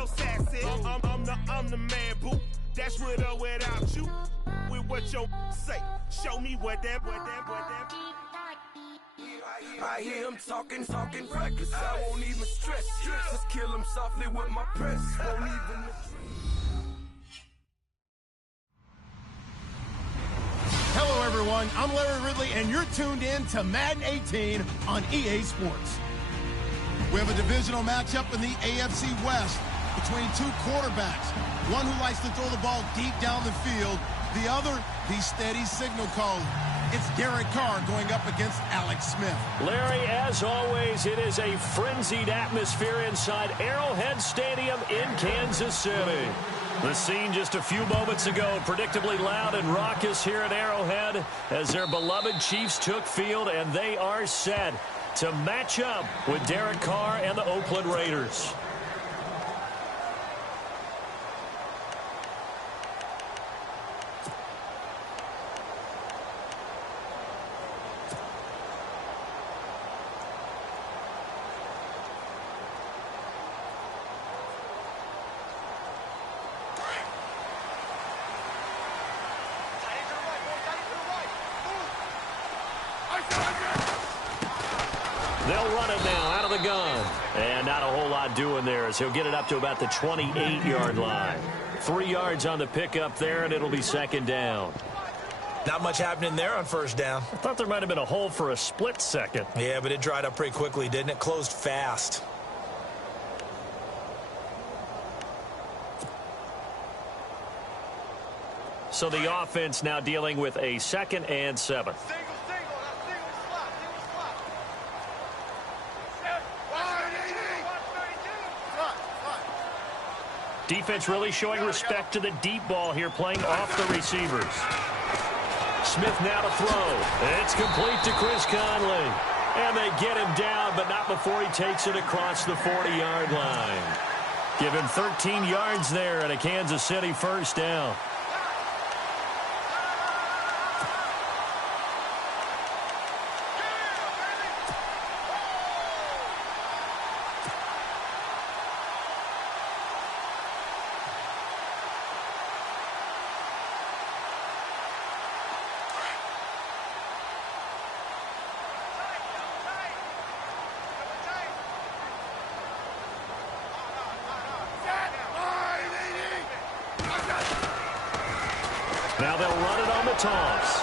so sassy. I'm the man, boo. That's with or without you. With what your say. Show me what that. I hear him talking reckless. I won't even stress. Just kill him softly with my press. Won't even. Hello, everyone. I'm Larry Ridley, and you're tuned in to Madden 18 on EA Sports. We have a divisional matchup in the AFC West between two quarterbacks. One who likes to throw the ball deep down the field. The other, the steady signal caller. It's Derek Carr going up against Alex Smith. Larry, as always, it is a frenzied atmosphere inside Arrowhead Stadium in Kansas City. The scene just a few moments ago, predictably loud and raucous here at Arrowhead as their beloved Chiefs took field, and they are set to match up with Derek Carr and the Oakland Raiders. They'll run it now out of the gun. And not a whole lot doing there as he'll get it up to about the 28-yard line. 3 yards on the pickup there, and it'll be second down. Not much happening there on first down. I thought there might have been a hole for a split second. Yeah, but it dried up pretty quickly, didn't it? Closed fast. So the offense now dealing with a 2nd and 7. Defense really showing respect to the deep ball here, playing off the receivers. Smith now to throw. It's complete to Chris Conley. And they get him down, but not before he takes it across the 40-yard line. Give him 13 yards there and a Kansas City first down. Now they'll run it on the toss.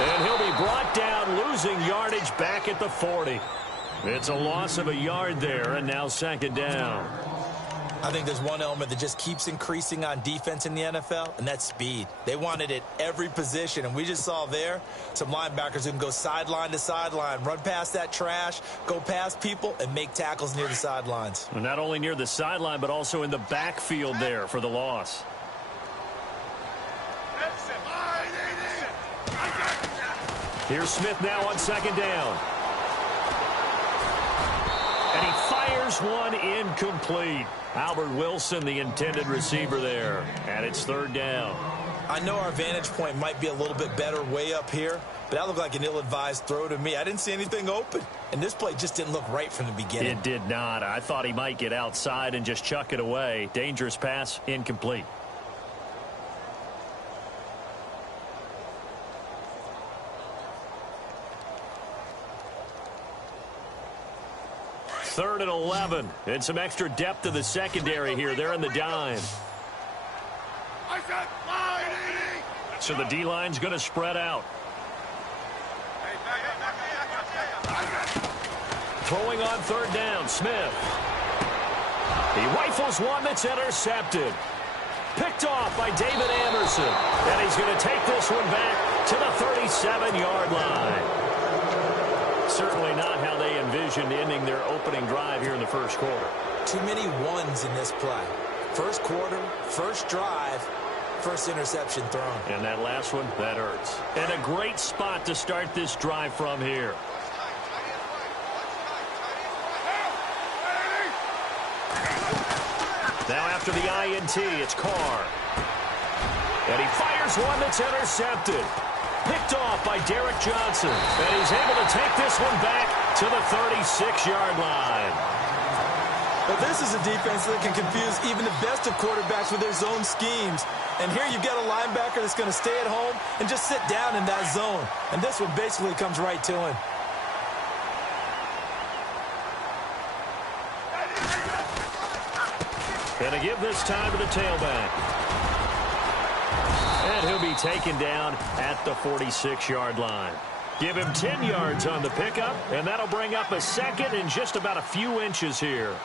And he'll be brought down, losing yardage back at the 40. It's a loss of a yard there, and now second down. I think there's one element that just keeps increasing on defense in the NFL, and that's speed. They want it at every position, and we just saw there some linebackers who can go sideline to sideline, run past that trash, go past people, and make tackles near the sidelines. Well, not only near the sideline, but also in the backfield there for the loss. Here's Smith now on second down. And he fires one incomplete. Albert Wilson, the intended receiver there. And it's third down. I know our vantage point might be a little bit better way up here, but that looked like an ill-advised throw to me. I didn't see anything open. And this play just didn't look right from the beginning. It did not. I thought he might get outside and just chuck it away. Dangerous pass, incomplete. Third and 11. And some extra depth to the secondary here. They're in the dime. So the D-line's going to spread out. Throwing on third down, Smith. He rifles one that's intercepted. Picked off by David Anderson. And he's going to take this one back to the 37-yard line. Certainly not how they envisioned ending their opening drive here in the first quarter. Too many ones in this play. First quarter, first drive, first interception thrown. And that last one, that hurts. And a great spot to start this drive from here. Now after the INT, it's Carr. And he fires one that's intercepted. Picked off by Derek Johnson. And he's able to take this one back to the 36-yard line. But this is a defense that can confuse even the best of quarterbacks with their zone schemes. And here you get a linebacker that's going to stay at home and just sit down in that zone. And this one basically comes right to him. Gonna give this time to the tailback. And he'll be taken down at the 46-yard line. Give him 10 yards on the pickup, and that'll bring up a second and just about a few inches here.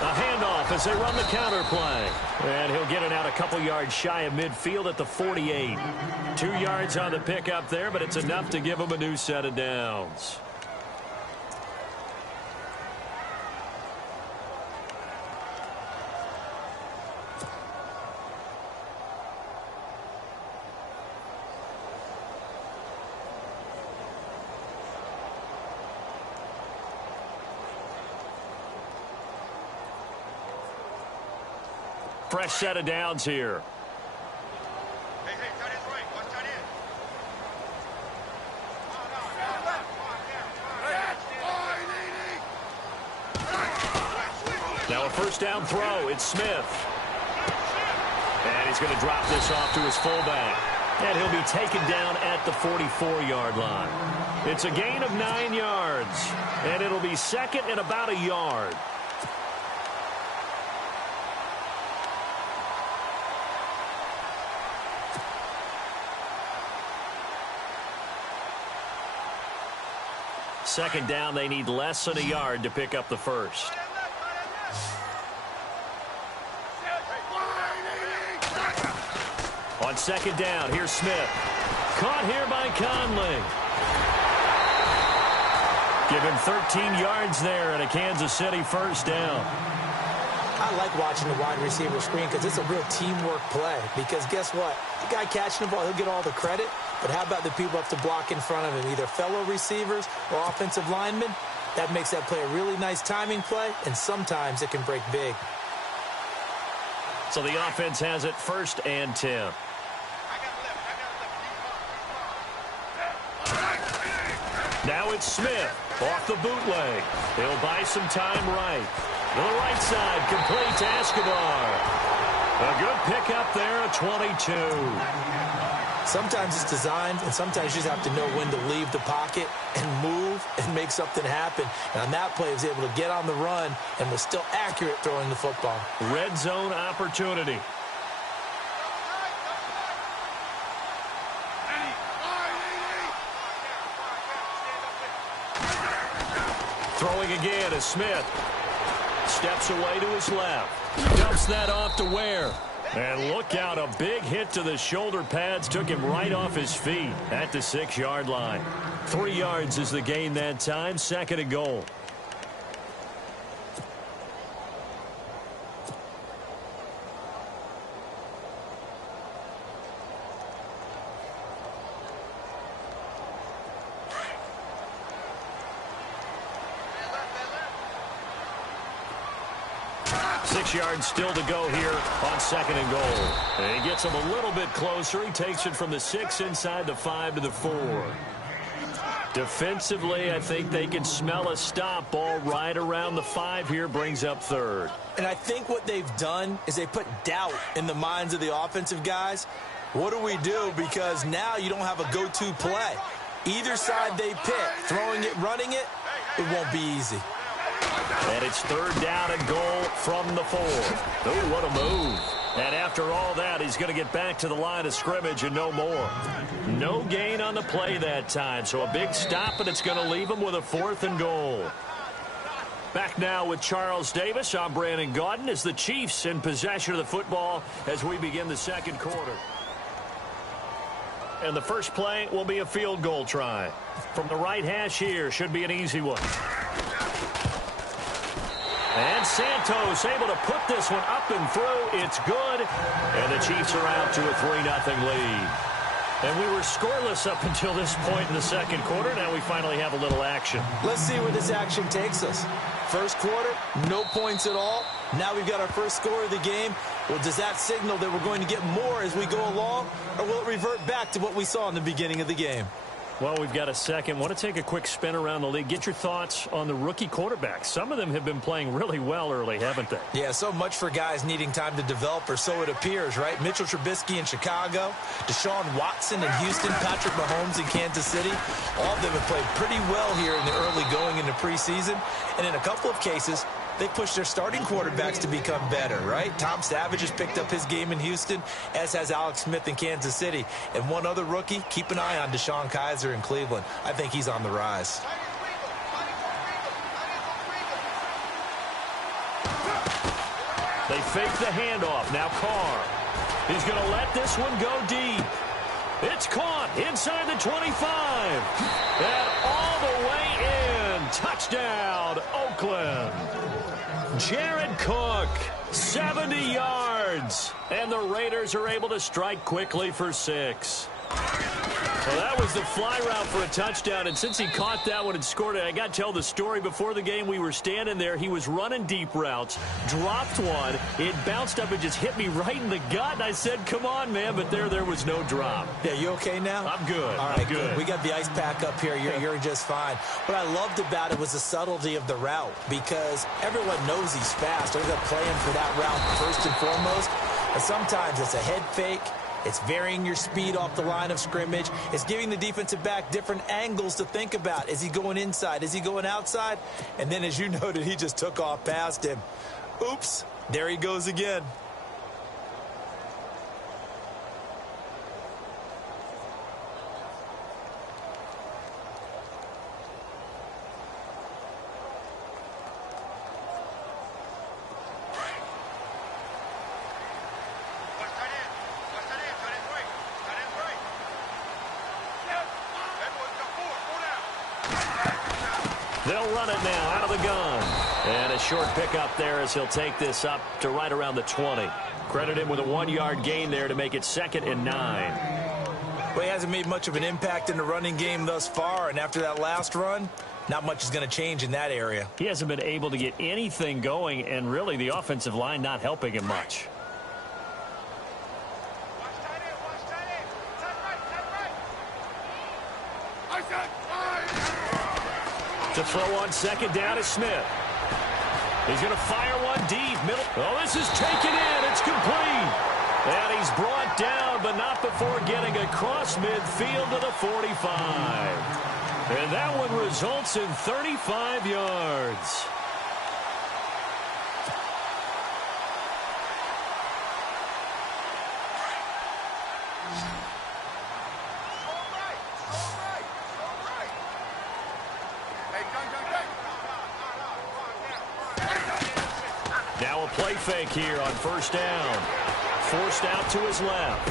A handoff as they run the counter play. And he'll get it out a couple yards shy of midfield at the 48. 2 yards on the pickup there, but it's enough to give him a new set of downs. Fresh set of downs here. Hey, tight end's right. Watch tight end. Now a first down throw. It's Smith. And he's going to drop this off to his fullback. And he'll be taken down at the 44-yard line. It's a gain of 9 yards. And it'll be second and about a yard. Second down, they need less than a yard to pick up the first. On second down, here's Smith. Caught here by Conley. Give him 13 yards there and a Kansas City first down. I like watching the wide receiver screen because it's a real teamwork play. Because guess what? The guy catching the ball, he'll get all the credit. But how about the people up to block in front of him, either fellow receivers or offensive linemen? That makes that play a really nice timing play, and sometimes it can break big. So the offense has it first and 10. Now it's Smith off the bootleg. He'll buy some time right. To the right side, complete to Escobar. A good pickup there at 22. Sometimes it's designed, and sometimes you just have to know when to leave the pocket and move and make something happen. And on that play, he was able to get on the run and was still accurate throwing the football. Red zone opportunity. Throwing again is Smith. Steps away to his left. Dumps that off to Ware. And look out, a big hit to the shoulder pads took him right off his feet at the 6-yard line. 3 yards is the gain that time, second and goal. Yards still to go here on second and goal. And he gets him a little bit closer. He takes it from the 6 inside the 5 to the 4. Defensively, I think they can smell a stop. Ball right around the 5 here, brings up third. And I think what they've done is they put doubt in the minds of the offensive guys. What do we do? Because now you don't have a go-to play. Either side they pick, throwing it, running it, it won't be easy. And it's third down and goal from the 4. Oh, what a move. And after all that, he's going to get back to the line of scrimmage and no more. No gain on the play that time, so a big stop, and it's going to leave him with a 4th and goal. Back now with Charles Davis. I'm Brandon Gaudin as the Chiefs in possession of the football as we begin the second quarter. And the first play will be a field goal try. From the right hash here, should be an easy one. And Santos able to put this one up and through. It's good. And the Chiefs are out to a 3-0 lead. And we were scoreless up until this point in the second quarter. Now we finally have a little action. Let's see where this action takes us. First quarter, no points at all. Now we've got our first score of the game. Well, does that signal that we're going to get more as we go along, or will it revert back to what we saw in the beginning of the game? Well, we've got a second. Want to take a quick spin around the league. Get your thoughts on the rookie quarterbacks. Some of them have been playing really well early, haven't they? Yeah, so much for guys needing time to develop, or so it appears, right? Mitchell Trubisky in Chicago, Deshaun Watson in Houston, Patrick Mahomes in Kansas City. All of them have played pretty well here in the early going into preseason. And in a couple of cases, they pushed their starting quarterbacks to become better, right? Tom Savage has picked up his game in Houston, as has Alex Smith in Kansas City. And one other rookie, keep an eye on Deshaun Kaiser in Cleveland. I think he's on the rise. They fake the handoff. Now Carr. He's going to let this one go deep. It's caught inside the 25. And all the way in. Touchdown, Oakland. Jared Cook, 70 yards. And the Raiders are able to strike quickly for 6. Well, that was the fly route for a touchdown, and since he caught that one and scored it, I got to tell the story. Before the game, we were standing there. He was running deep routes, dropped one. It bounced up and just hit me right in the gut, and I said, come on, man, but there was no drop. Yeah, you okay now? I'm good. All right, good. We got the ice pack up here. You're just fine. What I loved about it was the subtlety of the route, because everyone knows he's fast. They're going to play him for that route first and foremost, but sometimes it's a head fake. It's varying your speed off the line of scrimmage. It's giving the defensive back different angles to think about. Is he going inside? Is he going outside? And then, as you noted, he just took off past him. Oops, there he goes again. They'll run it now out of the gun. And a short pickup there as he'll take this up to right around the 20. Credit him with a 1-yard gain there to make it 2nd and 9. Well, he hasn't made much of an impact in the running game thus far, and after that last run, not much is going to change in that area. He hasn't been able to get anything going, and really the offensive line not helping him much. To throw on 2nd down is Smith. He's going to fire one deep. Middle. Oh, this is taken in. It's complete. And he's brought down, but not before getting across midfield to the 45. And that one results in 35 yards. Now a play fake here on 1st down. Forced out to his left.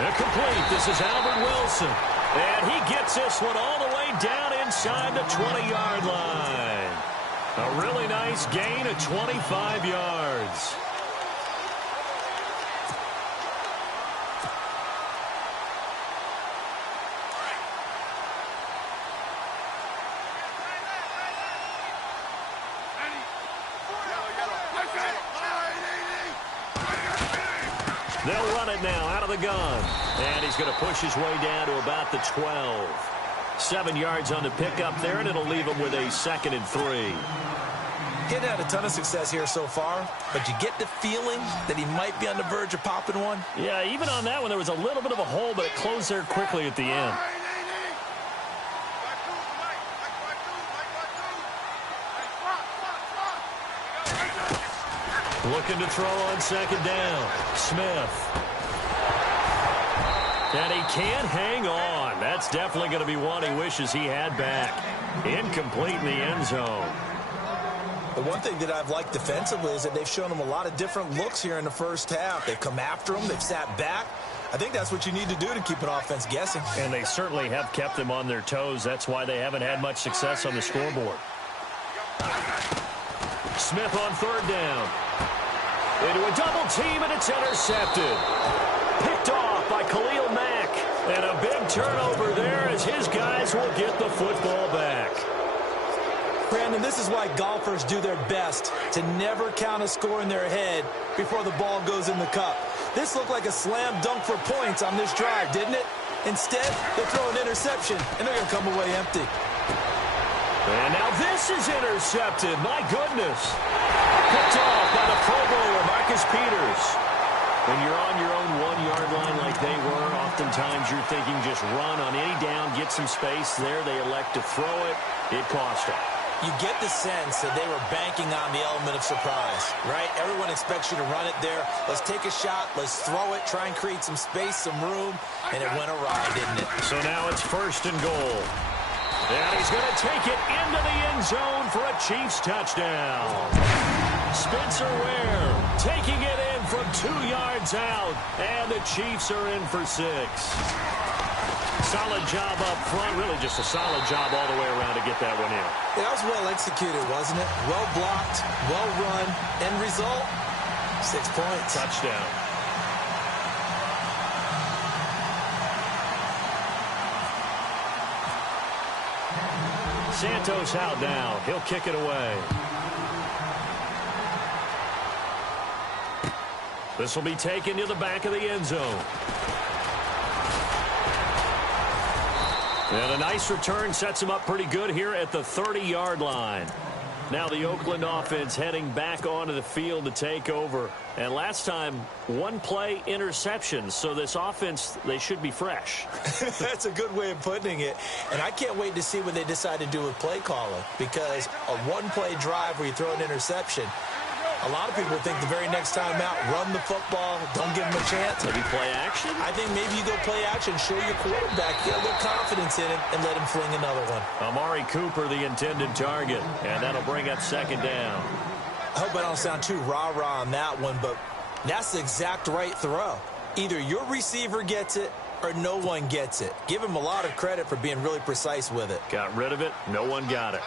And complete. This is Albert Wilson. And he gets this one all the way down inside the 20-yard line. A really nice gain of 25 yards. They'll run it now out of the gun. And he's going to push his way down to about the 12. 7 yards on the pickup there, and it'll leave him with a 2nd and 3. He hadn't had a ton of success here so far, but you get the feeling that he might be on the verge of popping one. Yeah, even on that one, there was a little bit of a hole, but it closed there quickly at the end. Looking to throw on 2nd down. Smith. And he can't hang on. That's definitely going to be one he wishes he had back. Incomplete in the end zone. The one thing that I've liked defensively is that they've shown him a lot of different looks here in the first half. They've come after him. They've sat back. I think that's what you need to do to keep an offense guessing. And they certainly have kept them on their toes. That's why they haven't had much success on the scoreboard. Smith on 3rd down. Into a double team, and it's intercepted. Picked off by Khalil Mack. And a big turnover there as his guys will get the football back. Brandon, this is why golfers do their best to never count a score in their head before the ball goes in the cup. This looked like a slam dunk for points on this drive, didn't it? Instead, they throw an interception, and they're going to come away empty. And now this is intercepted. My goodness. Picked off by the Pro Bowler, Marcus Peters. When you're on your own 1-yard line like they were, oftentimes you're thinking just run on any down, get some space there. They elect to throw it. It cost them. You get the sense that they were banking on the element of surprise, right? Everyone expects you to run it there. Let's take a shot. Let's throw it. Try and create some space, some room. And it went awry, didn't it? So now it's 1st and goal. And he's going to take it into the end zone for a Chiefs touchdown. Spencer Ware taking it in from 2 yards out. And the Chiefs are in for 6. Solid job up front. Really just a solid job all the way around to get that one in. That was well executed, wasn't it? Well blocked, well run. End result, 6 points. Touchdown. Santos out now. He'll kick it away. This will be taken to the back of the end zone. And a nice return sets him up pretty good here at the 30-yard line. Now the Oakland offense heading back onto the field to take over. And last time, 1-play interception. So this offense, they should be fresh. That's a good way of putting it. And I can't wait to see what they decide to do with play calling. Because a 1-play drive where you throw an interception, a lot of people think the very next time out, run the football, don't give them a chance. Maybe play action? I think maybe you go play action, show your quarterback, get a little confidence in it, and let him fling another one. Amari Cooper, the intended target, and that'll bring up 2nd down. I hope I don't sound too rah-rah on that one, but that's the exact right throw. Either your receiver gets it or no one gets it. Give him a lot of credit for being really precise with it. Got rid of it. No one got it.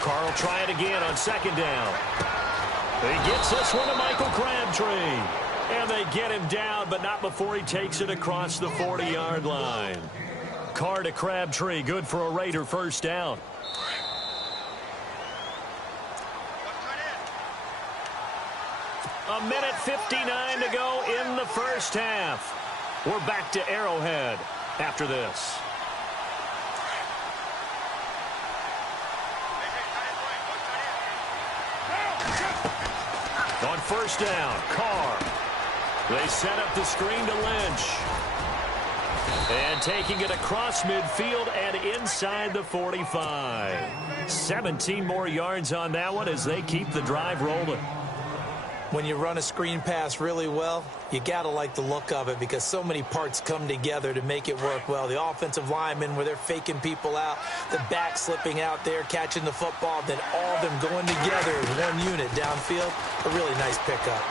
Carr will try it again on 2nd down. He gets this one to Michael Crabtree. And they get him down, but not before he takes it across the 40-yard line. Carr to Crabtree, good for a Raider 1st down. A minute 59 to go in the 1st half. We're back to Arrowhead after this. On 1st down, Carr. They set up the screen to Lynch. And taking it across midfield and inside the 45. 17 more yards on that one as they keep the drive rolling. When you run a screen pass really well, you got to like the look of it because so many parts come together to make it work well. The offensive linemen where they're faking people out, the back slipping out there, catching the football, then all of them going together as one unit downfield. A really nice pickup.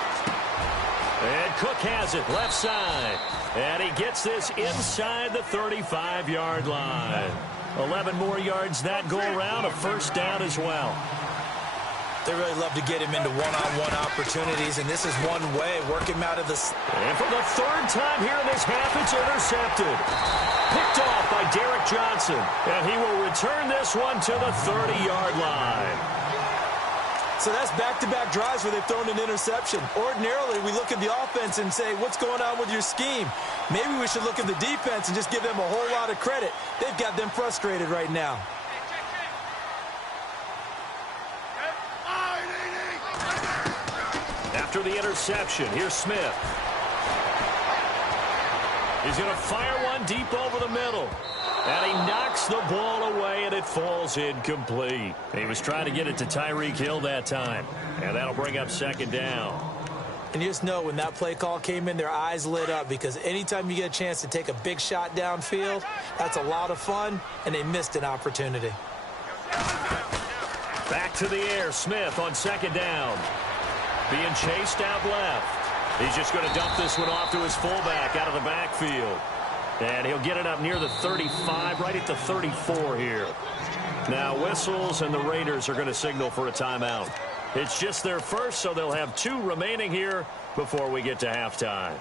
And Cook has it left side. And he gets this inside the 35-yard line. 11 more yards that go around, a 1st down as well. They really love to get him into one-on-one opportunities, and this is one way. Work him out of this. And for the 3rd time here in this half, it's intercepted. Picked off by Derek Johnson. And he will return this one to the 30-yard line. So that's back-to-back drives where they've thrown an interception. Ordinarily, we look at the offense and say, what's going on with your scheme? Maybe we should look at the defense and just give them a whole lot of credit. They've got them frustrated right now. After the interception, here's Smith. He's going to fire one deep over the middle. And he knocks the ball away, and it falls incomplete. He was trying to get it to Tyreek Hill that time. And that'll bring up 2nd down. And you just know when that play call came in, their eyes lit up because anytime you get a chance to take a big shot downfield, that's a lot of fun, and they missed an opportunity. Back to the air, Smith on 2nd down. Being chased out left. He's just going to dump this one off to his fullback out of the backfield. And he'll get it up near the 35, right at the 34 here. Now whistles, and the Raiders are going to signal for a timeout. It's just their first, so they'll have 2 remaining here before we get to halftime.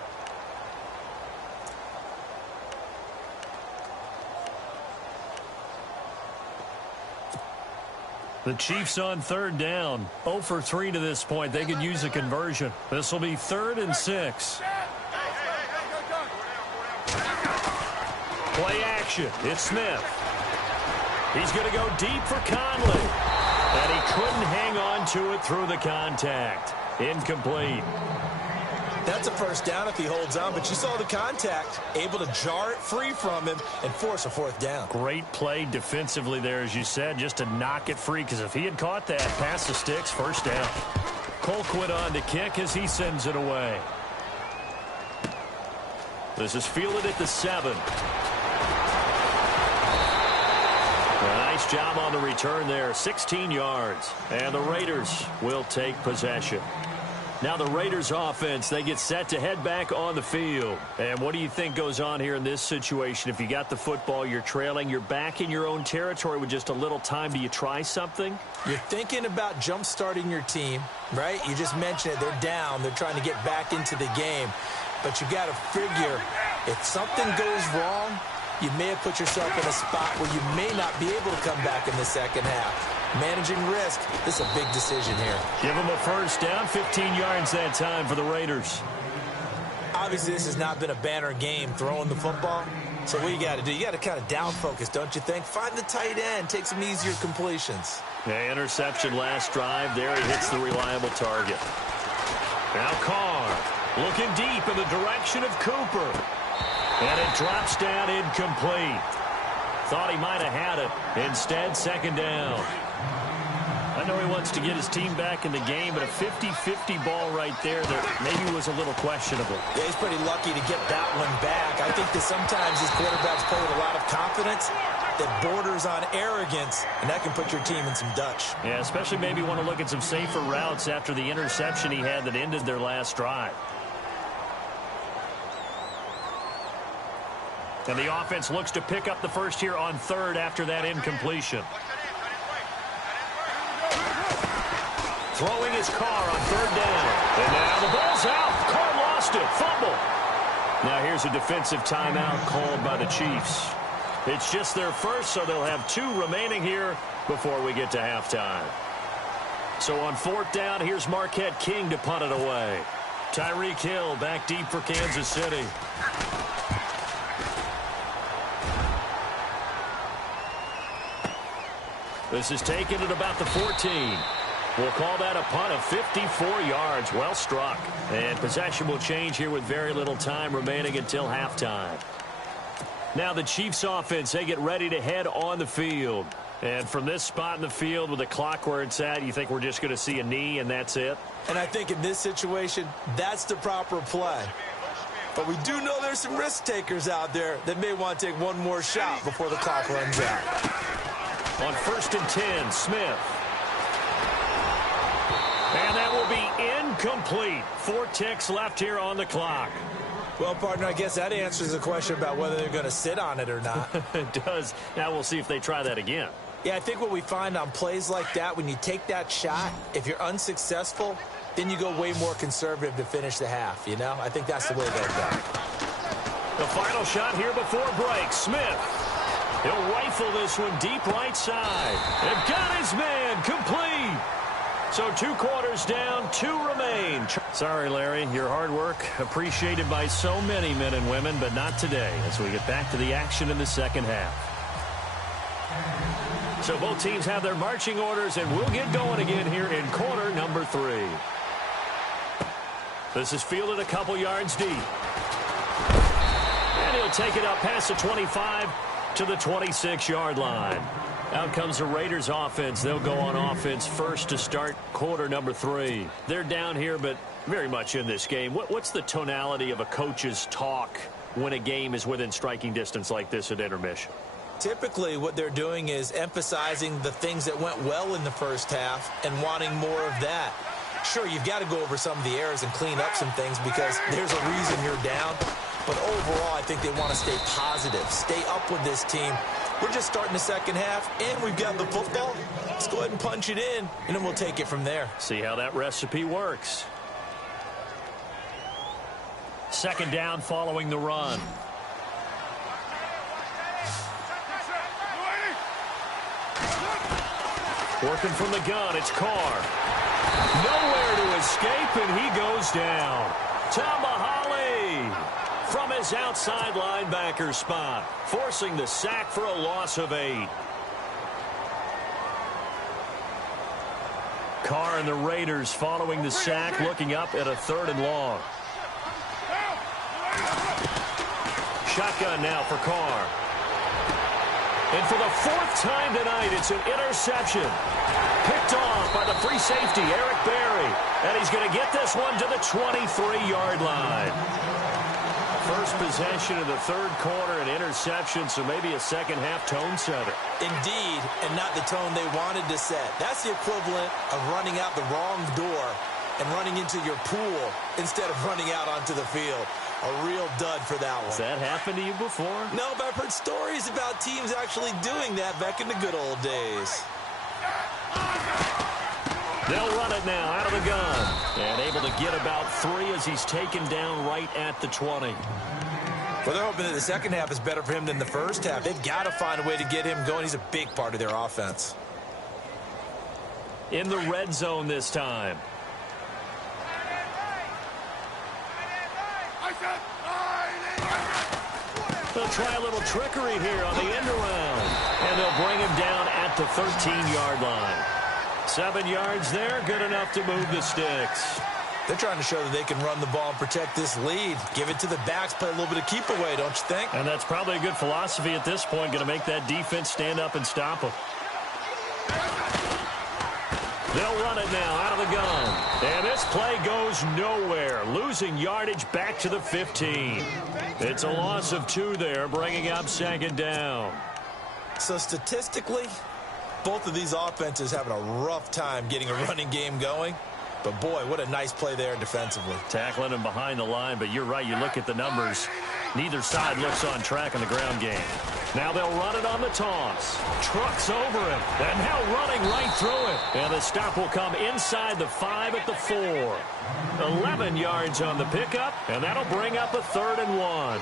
The Chiefs on third down. 0 for 3 to this point. They could use a conversion. This will be 3rd and 6. Play action. It's Smith. He's going to go deep for Conley. And he couldn't hang on to it through the contact. Incomplete. That's a first down if he holds on, but you saw the contact, able to jar it free from him and force a 4th down. Great play defensively there, as you said, just to knock it free, because if he had caught that, past the sticks, first down. Colquitt on to kick as he sends it away. This is fielded at the 7. Nice job on the return there, 16 yards. And the Raiders will take possession. Now the Raiders offense, they get set to head back on the field. And what do you think goes on here in this situation? If you got the football, you're trailing, you're back in your own territory with just a little time. Do you try something? You're thinking about jump-starting your team, right? You just mentioned it. They're down. They're trying to get back into the game. But you got to figure if something goes wrong, you may have put yourself in a spot where you may not be able to come back in the second half. Managing risk, this is a big decision here. Give them a first down, 15 yards that time for the Raiders. Obviously, this has not been a banner game throwing the football. So what you got to do, you got to kind of down focus, don't you think? Find the tight end, take some easier completions. Yeah, interception last drive. There he hits the reliable target. Now Carr looking deep in the direction of Cooper. And it drops down incomplete. Thought he might have had it. Instead, second down. I know he wants to get his team back in the game, but a 50-50 ball right there that maybe was a little questionable. Yeah, he's pretty lucky to get that one back. I think that sometimes these quarterbacks play with a lot of confidence that borders on arrogance, and that can put your team in some Dutch. Yeah, especially maybe want to look at some safer routes after the interception he had that ended their last drive. And the offense looks to pick up the first here on third after that incompletion. Throwing his Carr on third down. And now the ball's out. Carr lost it. Fumble. Now here's a defensive timeout called by the Chiefs. It's just their first, so they'll have 2 remaining here before we get to halftime. So on 4th down, here's Marquette King to punt it away. Tyreek Hill back deep for Kansas City. This is taken at about the 14. We'll call that a punt of 54 yards. Well struck. And possession will change here with very little time remaining until halftime. Now the Chiefs offense, they get ready to head on the field. And from this spot in the field with the clock where it's at, you think we're just going to see a knee and that's it? And I think in this situation, that's the proper play. But we do know there's some risk takers out there that may want to take one more shot before the clock runs out. On 1st and 10, Smith. And that will be incomplete. 4 ticks left here on the clock. Well, partner, I guess that answers the question about whether they're going to sit on it or not. It does. Now we'll see if they try that again. Yeah, I think what we find on plays like that, when you take that shot, if you're unsuccessful, then you go way more conservative to finish the half, you know? I think that's the way they'll go. The final shot here before break. Smith. He'll rifle this one deep right side. And got his man complete. So 2 quarters down, 2 remain. Sorry, Larry, your hard work appreciated by so many men and women, but not today as we get back to the action in the second half. So both teams have their marching orders, and we'll get going again here in quarter number 3. This is fielded a couple yards deep. And he'll take it up past the 25 to the 26-yard line. Out comes the Raiders offense. They'll go on offense first to start quarter number 3. They're down here, but very much in this game. What's the tonality of a coach's talk when a game is within striking distance like this at intermission? Typically, what they're doing is emphasizing the things that went well in the first half and wanting more of that. Sure, you've got to go over some of the errors and clean up some things because there's a reason you're down. But overall, I think they want to stay positive, stay up with this team. We're just starting the second half, and we've got the football. Let's go ahead and punch it in, and then we'll take it from there. See how that recipe works. Second down following the run. Working from the gun, it's Carr. Nowhere to escape, and he goes down. Tamahali from his outside linebacker spot, forcing the sack for a loss of 8. Carr and the Raiders following the sack, looking up at a 3rd and long. Shotgun now for Carr. And for the 4th time tonight, it's an interception. Picked off by the free safety, Eric Berry. And he's going to get this one to the 23-yard line. First possession of the 3rd quarter, an interception, so maybe a second-half tone setter. Indeed, and not the tone they wanted to set. That's the equivalent of running out the wrong door and running into your pool instead of running out onto the field. A real dud for that one. Has that happened to you before? No, but I've heard stories about teams actually doing that back in the good old days. They'll run it now out of the gun. And able to get about 3 as he's taken down right at the 20. Well, they're hoping that the second half is better for him than the first half. They've got to find a way to get him going. He's a big part of their offense. In the red zone this time. They'll try a little trickery here on the end around. And they'll bring him down at the 13-yard line. 7 yards there, good enough to move the sticks. They're trying to show that they can run the ball and protect this lead. Give it to the backs, play a little bit of keep away, don't you think? And that's probably a good philosophy at this point, going to make that defense stand up and stop them. They'll run it now out of the gun. And this play goes nowhere. Losing yardage back to the 15. It's a loss of 2 there, bringing up 2nd down. So statistically, both of these offenses having a rough time getting a running game going. But, boy, what a nice play there defensively. Tackling him behind the line, but you're right. You look at the numbers. Neither side looks on track in the ground game. Now they'll run it on the toss. Trucks over him. And now running right through it. And the stop will come inside the 5 at the 4. 11 yards on the pickup, and that'll bring up a 3rd and 1.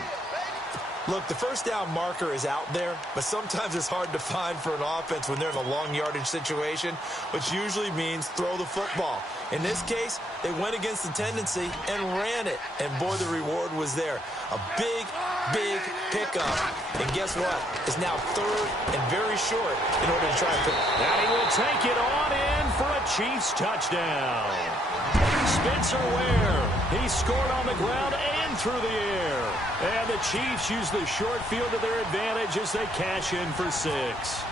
Look, the first down marker is out there, but sometimes it's hard to find for an offense when they're in a long yardage situation, which usually means throw the football. In this case, they went against the tendency and ran it, and boy, the reward was there. A big, big pickup, and guess what? It's now 3rd and very short in order to try and pick. And he will take it on in for a Chiefs touchdown. Spencer Ware, he scored on the ground and through the air. And the Chiefs use the short field to their advantage as they cash in for 6.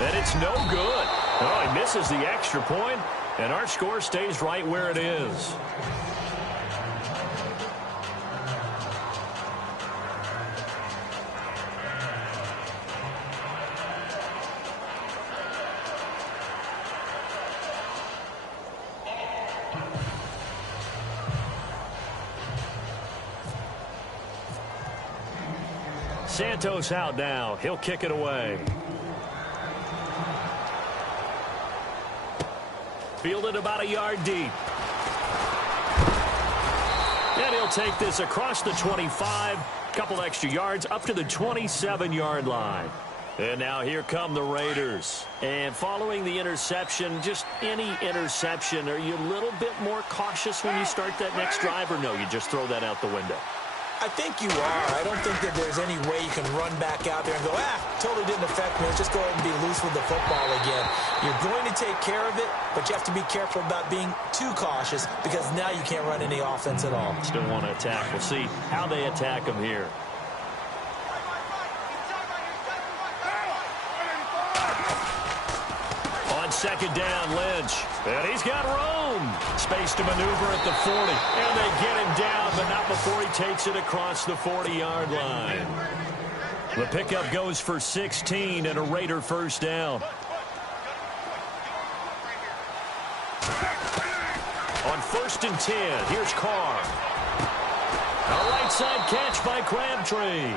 And it's no good. Oh, he misses the extra point, and our score stays right where it is. Santos out now. He'll kick it away. Fielded about a yard deep. And he'll take this across the 25. Couple extra yards up to the 27-yard line. And now here come the Raiders. And following the interception, just any interception, are you a little bit more cautious when you start that next drive, or no, you just throw that out the window? I think you are. I don't think that there's any way you can run back out there and go, totally didn't affect me. Let's just go ahead and be loose with the football again. You're going to take care of it, but you have to be careful about being too cautious because now you can't run any offense at all. Still want to attack. We'll see how they attack them here. On 2nd down, Lynch. And he's got room. Space to maneuver at the 40. And they get him down, but not before he takes it across the 40-yard line. The pickup goes for 16 and a Raider 1st down. On 1st and 10, here's Carr. A right side catch by Crabtree.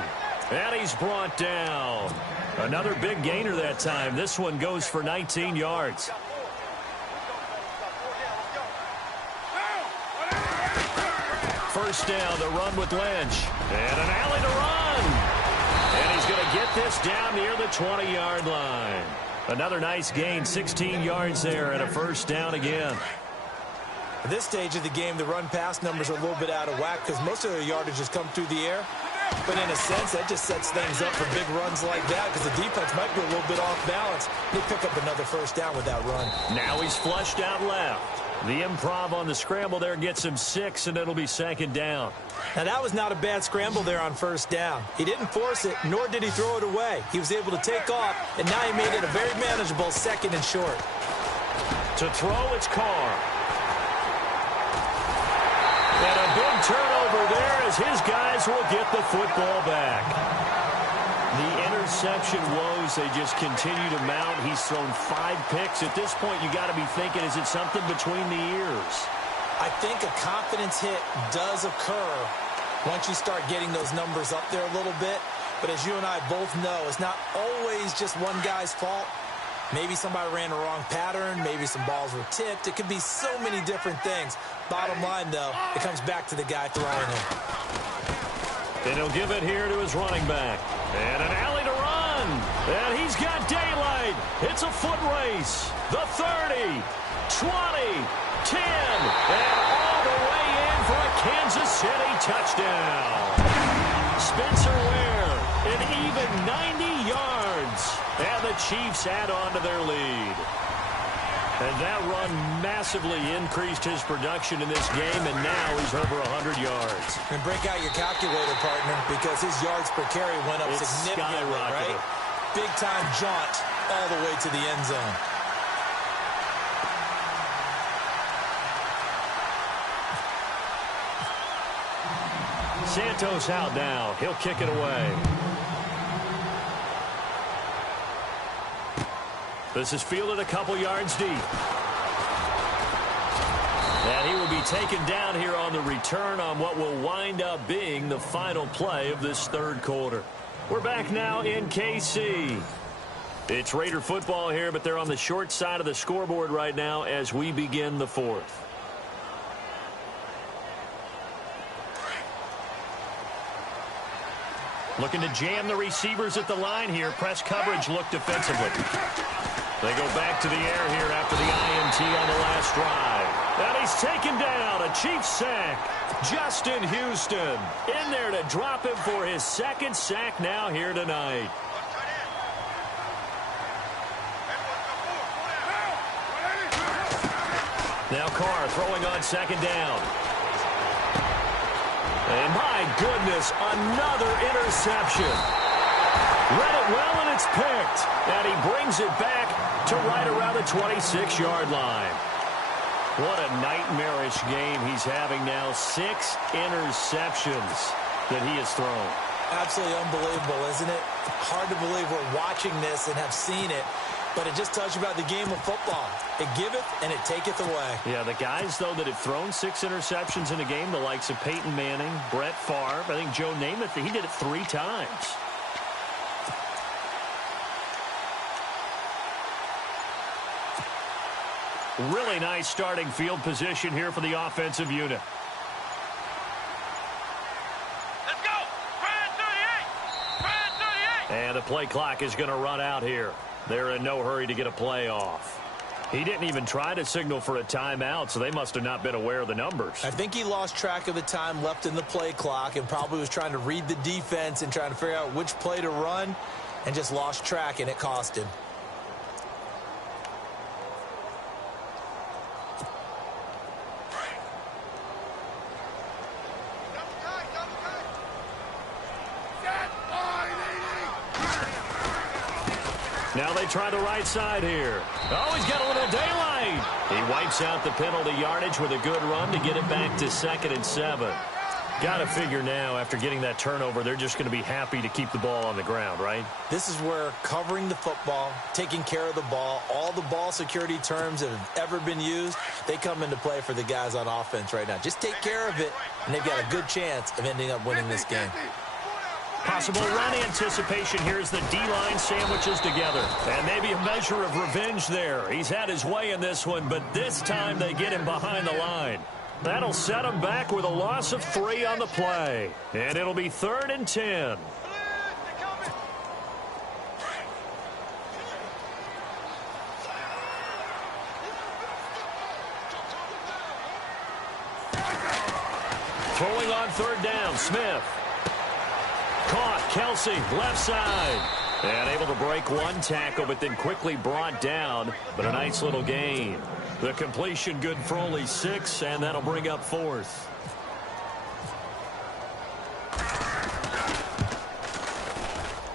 And he's brought down. Another big gainer that time. This one goes for 19 yards. First down, the run with Lynch. And an alley to run. And he's going to get this down near the 20-yard line. Another nice gain, 16 yards there, and a first down again. At this stage of the game, the run-pass numbers are a little bit out of whack because most of their yardage has come through the air. But in a sense, that just sets things up for big runs like that because the defense might be a little bit off balance. They pick up another first down with that run. Now he's flushed out left. The improv on the scramble there gets him 6, and it'll be second down. Now, that was not a bad scramble there on first down. He didn't force it, nor did he throw it away. He was able to take off, and now he made it a very manageable second and short. To throw, it's Carr. And a big turnover there as his guys will get the football back. The interception woes, they just continue to mount. He's thrown 5 picks. At this point, you got to be thinking, is it something between the ears? I think a confidence hit does occur once you start getting those numbers up there a little bit. But as you and I both know, it's not always just one guy's fault. Maybe somebody ran the wrong pattern. Maybe some balls were tipped. It could be so many different things. Bottom line, though, it comes back to the guy throwing it. And he'll give it here to his running back. And an alley to run. And he's got daylight. It's a foot race. The 30, 20, 10, and all the way in for a Kansas City touchdown. Spencer Ware, an even 90 yards. And the Chiefs add on to their lead. And that run massively increased his production in this game, and now he's over 100 yards. And break out your calculator, partner, because his yards per carry went up significantly, right? Big-time jaunt all the way to the end zone. Santos out now. He'll kick it away. This is fielded a couple yards deep. And he will be taken down here on the return on what will wind up being the final play of this third quarter. We're back now in KC. It's Raider football here, but they're on the short side of the scoreboard right now as we begin the fourth. Looking to jam the receivers at the line here. Press coverage look defensively. They go back to the air here after the INT on the last drive. And he's taken down. A Chiefs sack. Justin Houston in there to drop him for his second sack now here tonight. Now Carr throwing on second down. And my goodness, another interception. Read it well, and it's picked. And he brings it back to right around the 26-yard line. What a nightmarish game he's having now. 6 interceptions that he has thrown. Absolutely unbelievable, isn't it? Hard to believe we're watching this and have seen it. But it just tells you about the game of football. It giveth and it taketh away. Yeah, the guys, though, that have thrown 6 interceptions in a game, the likes of Peyton Manning, Brett Favre, I think Joe Namath, he did it 3 times. Really nice starting field position here for the offensive unit. Let's go! Brad 38! Brad 38! And the play clock is going to run out here. They're in no hurry to get a play off. He didn't even try to signal for a timeout, so they must have not been aware of the numbers. I think he lost track of the time left in the play clock and probably was trying to read the defense and trying to figure out which play to run and just lost track, and it cost him. Now they try the right side here. Oh, he's got a little daylight. He wipes out the penalty yardage with a good run to get it back to 2nd and 7. Got to figure now, after getting that turnover, they're just going to be happy to keep the ball on the ground, right? This is where covering the football, taking care of the ball, all the ball security terms that have ever been used, they come into play for the guys on offense right now. Just take care of it, and they've got a good chance of ending up winning this game. Possible run anticipation here as the D-line sandwiches together. And maybe a measure of revenge there. He's had his way in this one, but this time they get him behind the line. That'll set him back with a loss of 3 on the play. And it'll be 3rd and 10. Throwing on third down, Smith. Caught, Kelsey, left side. And able to break one tackle, but then quickly brought down. But a nice little gain. The completion good for only 6, and that'll bring up 4th.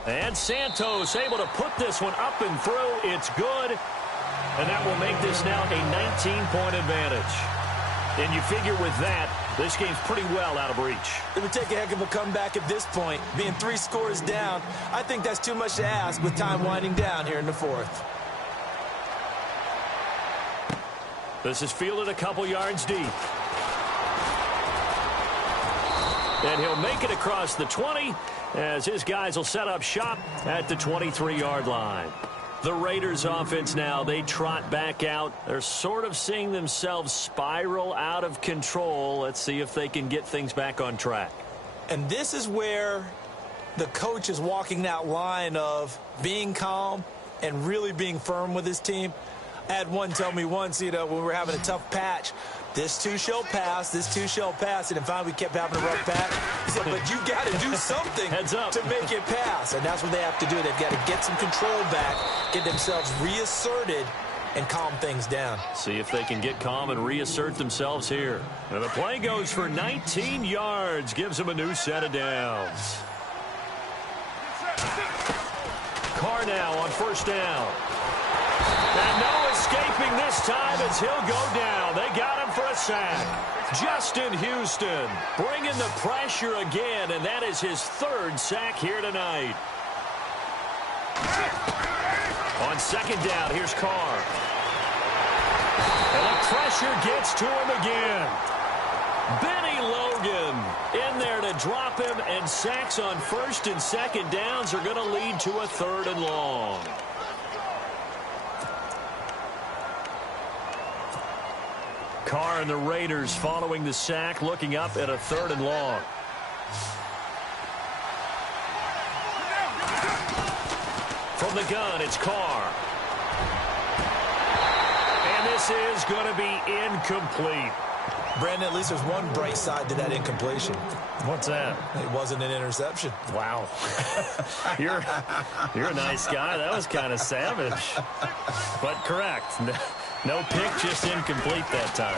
And Santos able to put this one up and through. It's good. And that will make this now a 19-point advantage. And you figure with that, this game's pretty well out of reach. It would take a heck of a comeback at this point. Being 3 scores down, I think that's too much to ask with time winding down here in the 4th. This is fielded a couple yards deep. And he'll make it across the 20 as his guys will set up shop at the 23-yard line. The Raiders offense now, they trot back out. They're sort of seeing themselves spiral out of control. Let's see if they can get things back on track. And this is where the coach is walking that line of being calm and really being firm with his team. I had one tell me once, when we were having a tough patch, this too shall pass, this too shall pass. And then finally we kept having a rough patch. He said, but you got to do something to make it pass. And that's what they have to do. They've got to get some control back, get themselves reasserted, and calm things down. See if they can get calm and reassert themselves here. And the play goes for 19 yards, gives them a new set of downs. Carr now on first down. And no escaping this time as he'll go down. They got him for a sack. Justin Houston bringing the pressure again, and that is his 3rd sack here tonight. On second down, here's Carr. And the pressure gets to him again. Benny Logan in there to drop him, and sacks on first and second downs are going to lead to a 3rd and long. Carr and the Raiders following the sack, looking up at a 3rd and long. From the gun, it's Carr. And this is going to be incomplete. Brandon, at least there's one bright side to that incompletion. What's that? It wasn't an interception. Wow. You're a nice guy. That was kind of savage. But correct. No pick, just incomplete that time.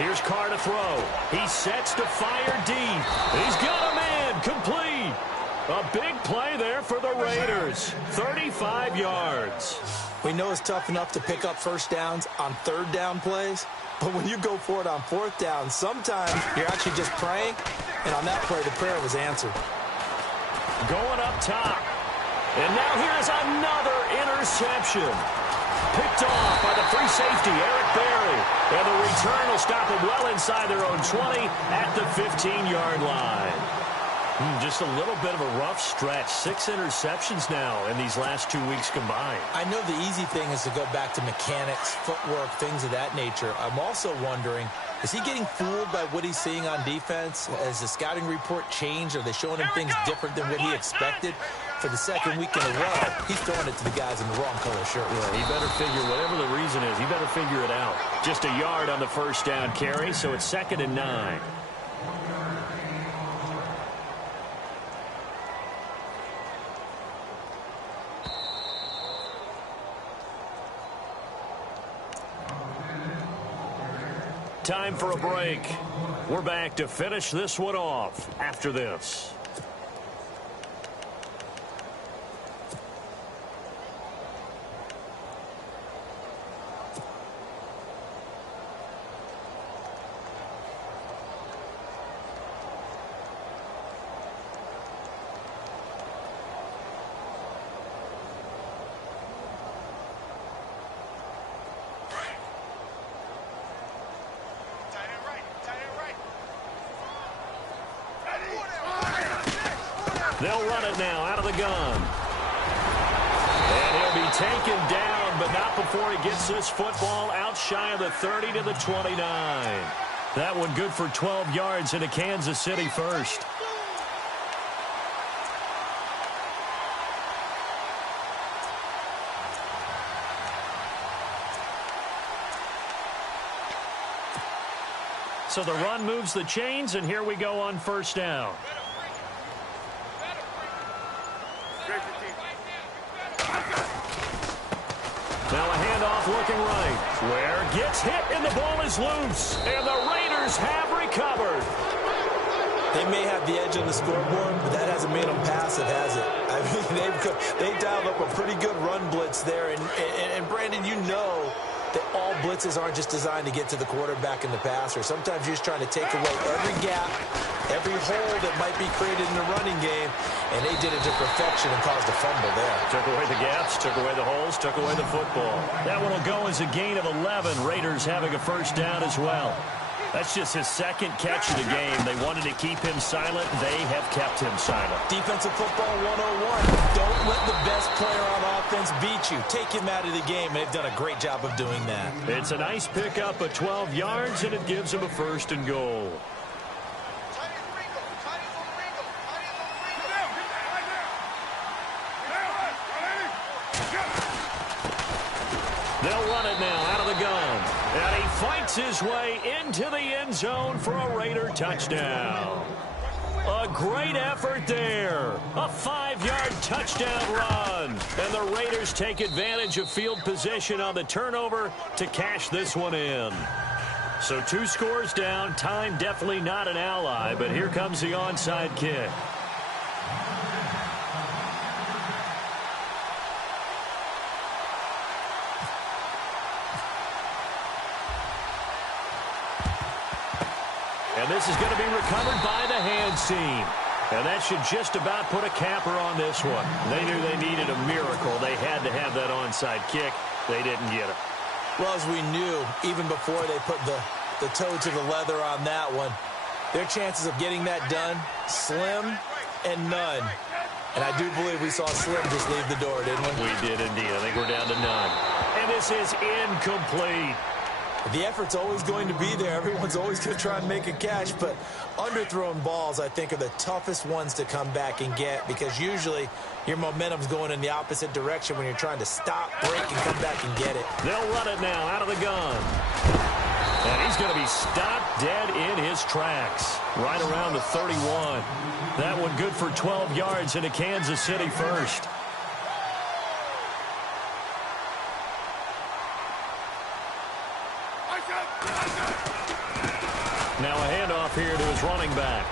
Here's Carr to throw. He sets to fire deep. He's got a man. Complete. A big play there for the Raiders. 35 yards. We know it's tough enough to pick up first downs on 3rd down plays, but when you go for it on 4th down, sometimes you're actually just praying, and on that play, the prayer was answered. Going up top. And now here's another interception. Picked off by the free safety, Eric Berry. And the return will stop them well inside their own 20 at the 15-yard line. Just a little bit of a rough stretch. 6 interceptions now in these last 2 weeks combined. I know the easy thing is to go back to mechanics, footwork, things of that nature. I'm also wondering, is he getting fooled by what he's seeing on defense? Has the scouting report changed? Are they showing him things different than what he expected? For the 2nd week in a row, he's throwing it to the guys in the wrong color shirt. Yeah, he better figure, whatever the reason is, he better figure it out. Just a yard on the first down carry, so it's 2nd and 9. Time for a break. We're back to finish this one off after this. They'll run it now out of the gun. And he'll be taken down, but not before he gets this football out shy of the 30 to the 29. That one good for 12 yards into Kansas City first. So the run moves the chains, and here we go on first down. Now a handoff looking right. Ware gets hit, and the ball is loose. And the Raiders have recovered. They may have the edge on the scoreboard, but that hasn't made them passive, has it? I mean, they dialed up a pretty good run blitz there. And Brandon, you know that all blitzes aren't just designed to get to the quarterback and the passer. Sometimes you're just trying to take away every gap, every hole that might be created in the running game, and they did it to perfection and caused a fumble there. Took away the gaps, took away the holes, took away the football. That one will go as a gain of 11. Raiders having a first down as well. That's just his second catch of the game. They wanted to keep him silent. They have kept him silent. Defensive football 101. Don't let the best player on offense beat you. Take him out of the game. They've done a great job of doing that. It's a nice pickup of 12 yards, and it gives him a first and goal. They'll run it now out of the gun. And he fights his way into the end zone for a Raider touchdown. A great effort there. A 5-yard touchdown run. And the Raiders take advantage of field position on the turnover to cash this one in. So 2 scores down. Time definitely not an ally, but here comes the onside kick. And this is going to be recovered by the hands team. And that should just about put a capper on this one. They knew they needed a miracle. They had to have that onside kick. They didn't get it. Well, as we knew, even before they put the toe to the leather on that one, their chances of getting that done, slim and none. And I do believe we saw Slim just leave the door, didn't we? We did indeed. I think we're down to none. And this is incomplete. The effort's always going to be there. Everyone's always going to try and make a catch, but underthrown balls, I think, are the toughest ones to come back and get because usually your momentum's going in the opposite direction when you're trying to stop, break, and come back and get it. They'll run it now out of the gun. And he's going to be stopped dead in his tracks right around the 31. That one good for 12 yards into Kansas City first. Now a handoff here to his running back.